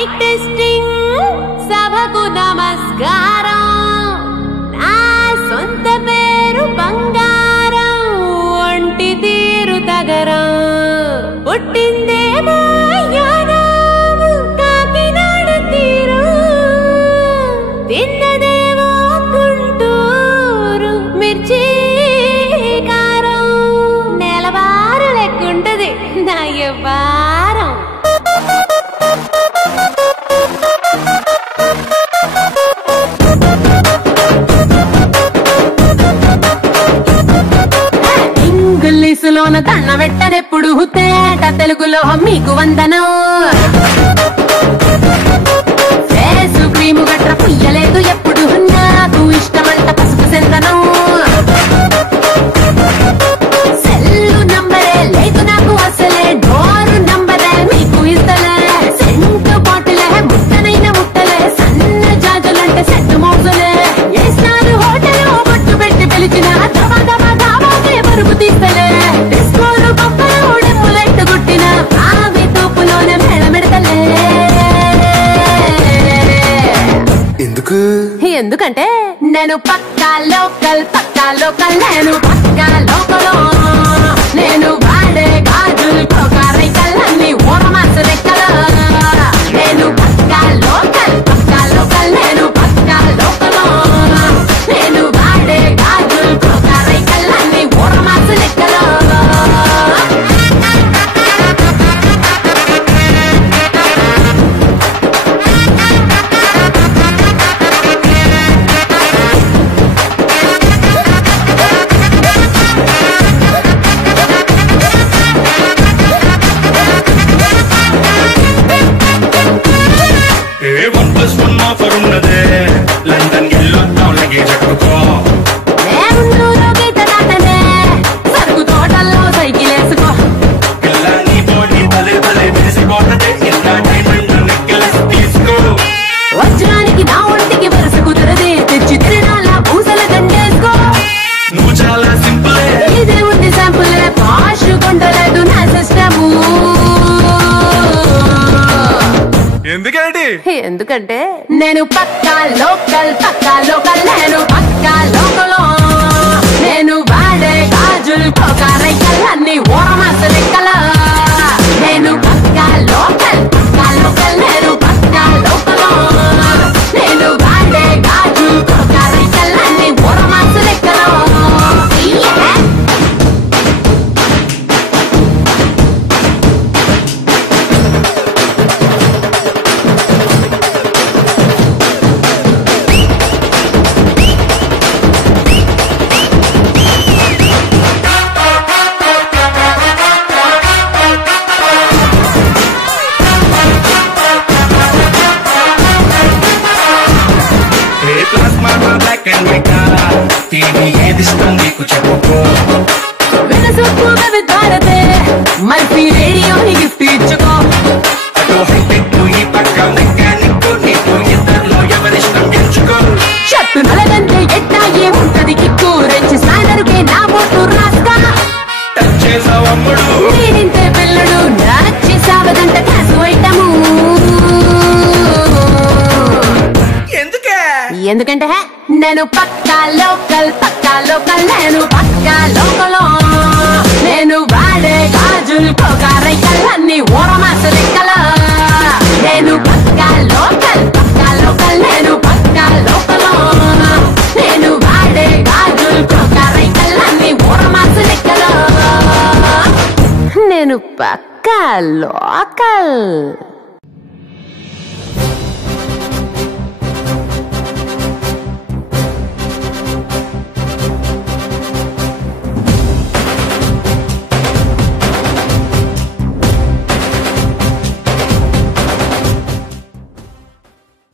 mic testing సభకు నమస్కారం నా సొంత పేరు బంగారం ఒంటి తీరు తగరం పుట్టిందేమో యానాము కాకినాడ తీరు తిన్నదేమో గుంటూరు మిర్చి కారం నెలవారు లెక్కుంటది నా యవ్వారం ఇంగ్లీషులోన దండ పెట్టనెప్పుడు తేట తెలుగులో మీకు వందనం ఫేసు క్రీము గట్ర పుయ్యలేదు ఎప్పుడు నాకు ఇష్టమంట పసుపు సెందనం సెల్లు నంబరే లేదు నాకు అసలే డోరు నంబరే మీకు ఇస్తలే సెంటు బాటిలే ముట్టనైన ముట్టలే సన్న జాజులంటే సెట్టు మోసలే ఏస్తారు హోటల్ బొట్టు పెట్టి పిలిచిన దవా దవా దావాకే పరుపు తీస్తలే డిస్కోలు పప్పలు డెప్పులెట్టు గుట్టిన ఆవి తూపులోనే మేళమెడతలే ఎందుకంటే నేను పక్కా లోకల్ నేను పక్కా లోకలో నేను వాడే గాజులు కోకారైకల్లన్నీ ఓరమాసు లెక్కల నేను పక్కా లోకల్ నేను పక్కా లోకలో నేను వాడే గాజులు కోకారైకల్లన్నీ ఓరమాసు లెక్కల వజ్రానికి నా ఒంటికి వరుస కుదరదే తెచ్చి తిరణాల పూసల దండేసుకో నువ్వు చాలా సింపుల్ ఇదే ఉంది శాంపుల్ పాష్ కొండలేదు నా సిస్టము ఎందుకంటే నేను పక్కా లోకల్ నేను పక్కా లోకలో నేను వాడే గాజులు కోకారైకల్లన్నీ ఓరమాసు లెక్కల నేను పక్కా లోకల్ నేను పక్కా లోకలో నేను వాడే గాజులు కోకారైకల్లన్నీ ఓరమాసు లెక్కల మల్టీ రేడియో గిఫ్ట్ ఇచ్చుకో షట్టు నలగంటే ఎట్టా ఏముంటది కిక్కు రెచ్చి సాయంత్రకే నా బొట్టు రాస్తా నేనింతే పిల్లడు నచ్చి సావదంట క్లాసు ఐటము ఎందుకంటే నేను పక్కా లోకల్ నేను పక్కా లోకలో నేను వాడే గాజులు కోకారైకల్లన్నీ ఓరమాసు లెక్కల నేను పక్కా లోకల్ నేను పక్కా లోకలో నేను వాడే గాజులు కోకారైకల్లన్నీ ఓరమాసు లెక్కల నేను పక్కా లోకల్